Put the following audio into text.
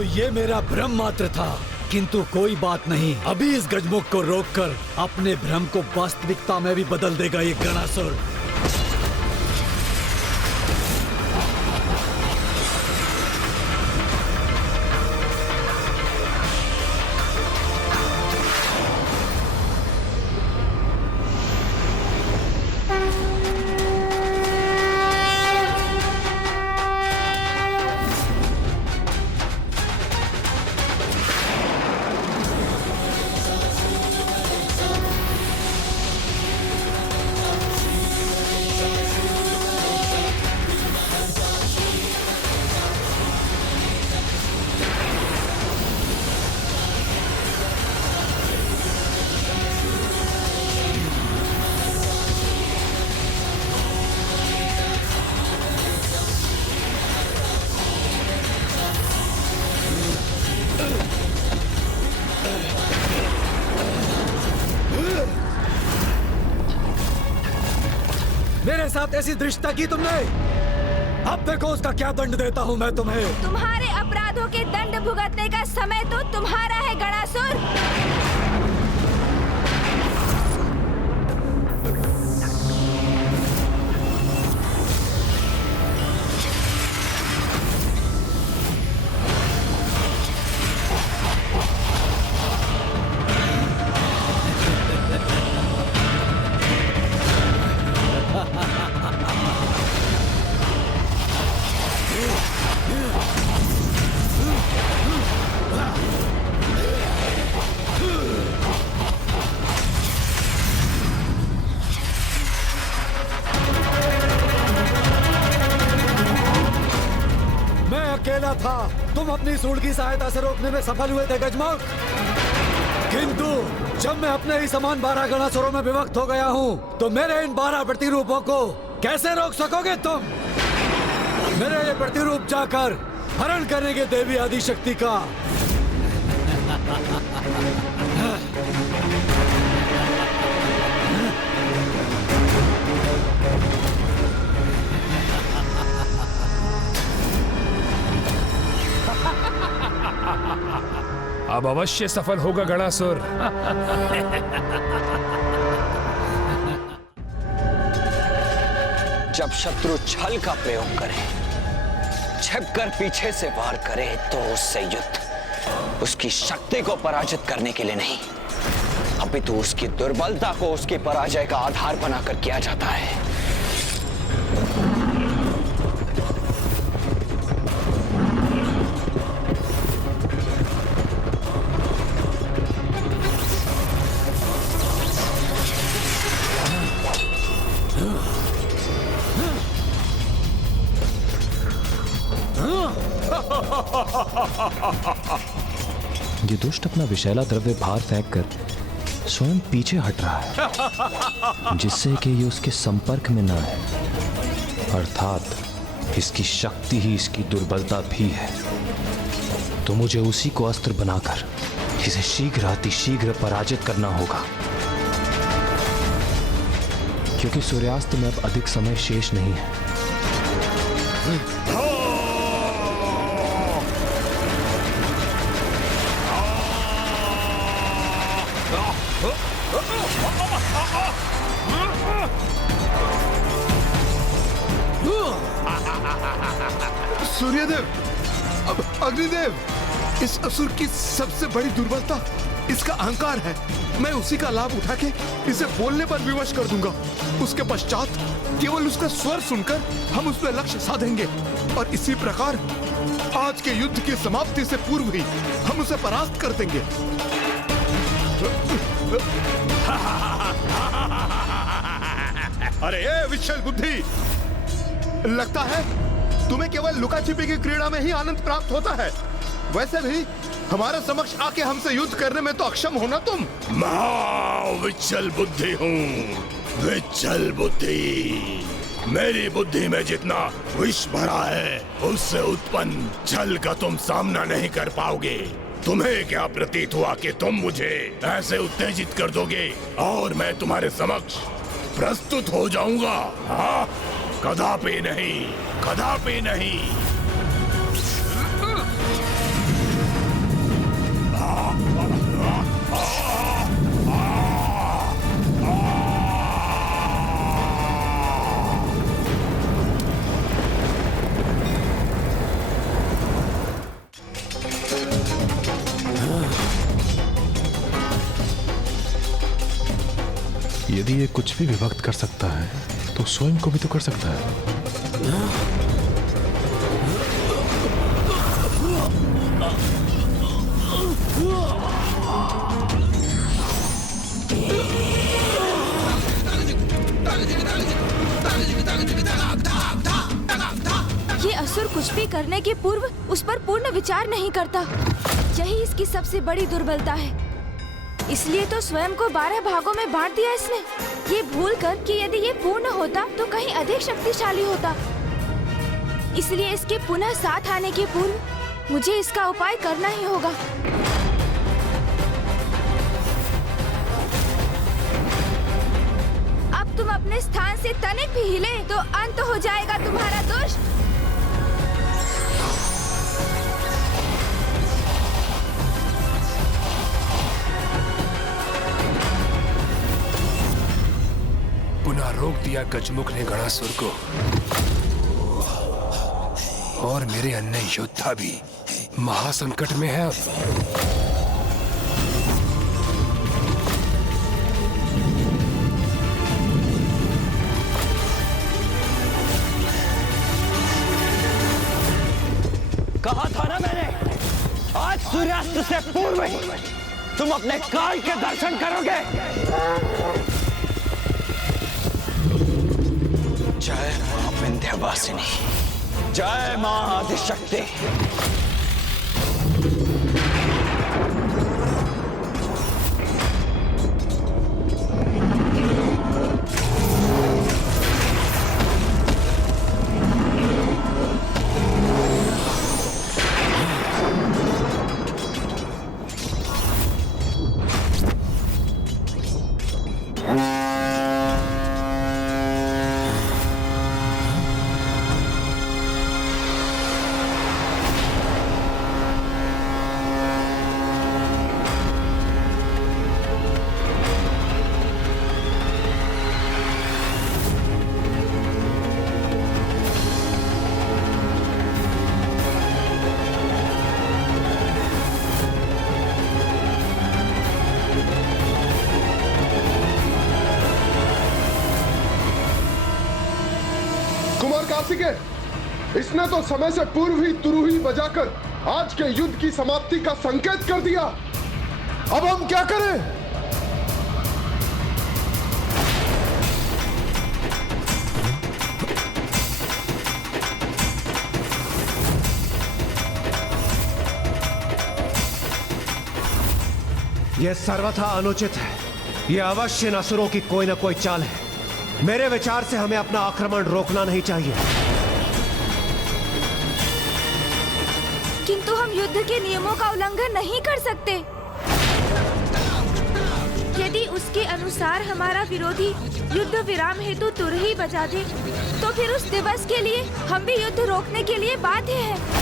तो ये मेरा भ्रम मात्र था। किंतु कोई बात नहीं, अभी इस गजमुख को रोककर अपने भ्रम को वास्तविकता में भी बदल देगा ये गणासुर। मेरे साथ ऐसी दृष्टता की तुमने, अब देखो उसका क्या दंड देता हूँ मैं तुम्हें। तुम्हारे अपराधों के दंड भुगतने का समय तो तुम्हारा है गणासुर। अकेला था, तुम अपनी सूंड की सहायता से रोकने में सफल हुए थे गजमुख। किंतु जब मैं अपने ही समान 12 गणासुरों में विभक्त हो गया हूँ, तो मेरे इन 12 प्रतिरूपों को कैसे रोक सकोगे तुम? मेरे ये प्रतिरूप जाकर हरण करेंगे देवी आदिशक्ति का। अब अवश्य सफल होगा गणासुर। जब शत्रु छल का प्रयोग करे, छिपकर पीछे से वार करे, तो उससे युद्ध उसकी शक्ति को पराजित करने के लिए नहीं, अपितु उसकी दुर्बलता को उसके पराजय का आधार बनाकर किया जाता है। ये दुष्ट अपना विषैला द्रव्य बाहर फेंक कर स्वयं पीछे हट रहा है, जिससे कि ये उसके संपर्क में ना है। अर्थात इसकी शक्ति ही इसकी दुर्बलता भी है। तो मुझे उसी को अस्त्र बनाकर इसे शीघ्र अतिशीघ्र पराजित करना होगा, क्योंकि सूर्यास्त में अब अधिक समय शेष नहीं है। सूर्यदेव, अग्निदेव, इस असुर की सबसे बड़ी दुर्बलता इसका अहंकार है। मैं उसी का लाभ उठा के इसे बोलने पर विवश कर दूंगा। उसके पश्चात केवल उसका स्वर सुनकर हम उस पर लक्ष्य साधेंगे, और इसी प्रकार आज के युद्ध की समाप्ति से पूर्व ही हम उसे परास्त कर देंगे। अरे ए विचल बुद्धि, लगता है तुम्हें केवल लुका छिपी की क्रीड़ा में ही आनंद प्राप्त होता है। वैसे भी हमारे समक्ष आके हमसे युद्ध करने में तो अक्षम हो ना तुम। विचल बुद्धि हूँ, विचल बुद्धि। मेरी बुद्धि में जितना विष भरा है, उससे उत्पन्न छल का तुम सामना नहीं कर पाओगे। तुम्हें क्या प्रतीत हुआ कि तुम मुझे ऐसे उत्तेजित कर दोगे और मैं तुम्हारे समक्ष प्रस्तुत हो जाऊंगा? हाँ, कदापि नहीं, कदापि नहीं। यदि ये कुछ भी विभक्त कर सकता है तो स्वयं को भी तो कर सकता है। ये असुर कुछ भी करने के पूर्व उस पर पूर्ण विचार नहीं करता। यही इसकी सबसे बड़ी दुर्बलता है। इसलिए तो स्वयं को 12 भागों में बांट दिया इसने, ये भूल कर कि यदि ये पूर्ण होता तो कहीं अधिक शक्तिशाली होता। इसलिए इसके पुनः साथ आने के पूर्व मुझे इसका उपाय करना ही होगा। अब तुम अपने स्थान से तनिक भी हिले तो अंत हो जाएगा तुम्हारा दुष्ट। पुनः रोक दिया गजमुख ने गणासुर को, और मेरे अन्य योद्धा भी महासंकट में है अब। कहा था ना मैंने, आज सूर्यास्त से पूर्व ही तुम अपने काल के दर्शन करोगे। जय मां विंध्यवासिनी, जय मां आदिशक्ति। कुमार कार्तिकेय, इसने तो समय से पूर्व ही तुरुही बजाकर आज के युद्ध की समाप्ति का संकेत कर दिया। अब हम क्या करें? यह सर्वथा अनुचित है। यह अवश्य असुरों की कोई न कोई चाल है। मेरे विचार से हमें अपना आक्रमण रोकना नहीं चाहिए। किंतु हम युद्ध के नियमों का उल्लंघन नहीं कर सकते। यदि उसके अनुसार हमारा विरोधी युद्ध विराम हेतु तुरही बजा दे, तो फिर उस दिवस के लिए हम भी युद्ध रोकने के लिए बाध्य हैं।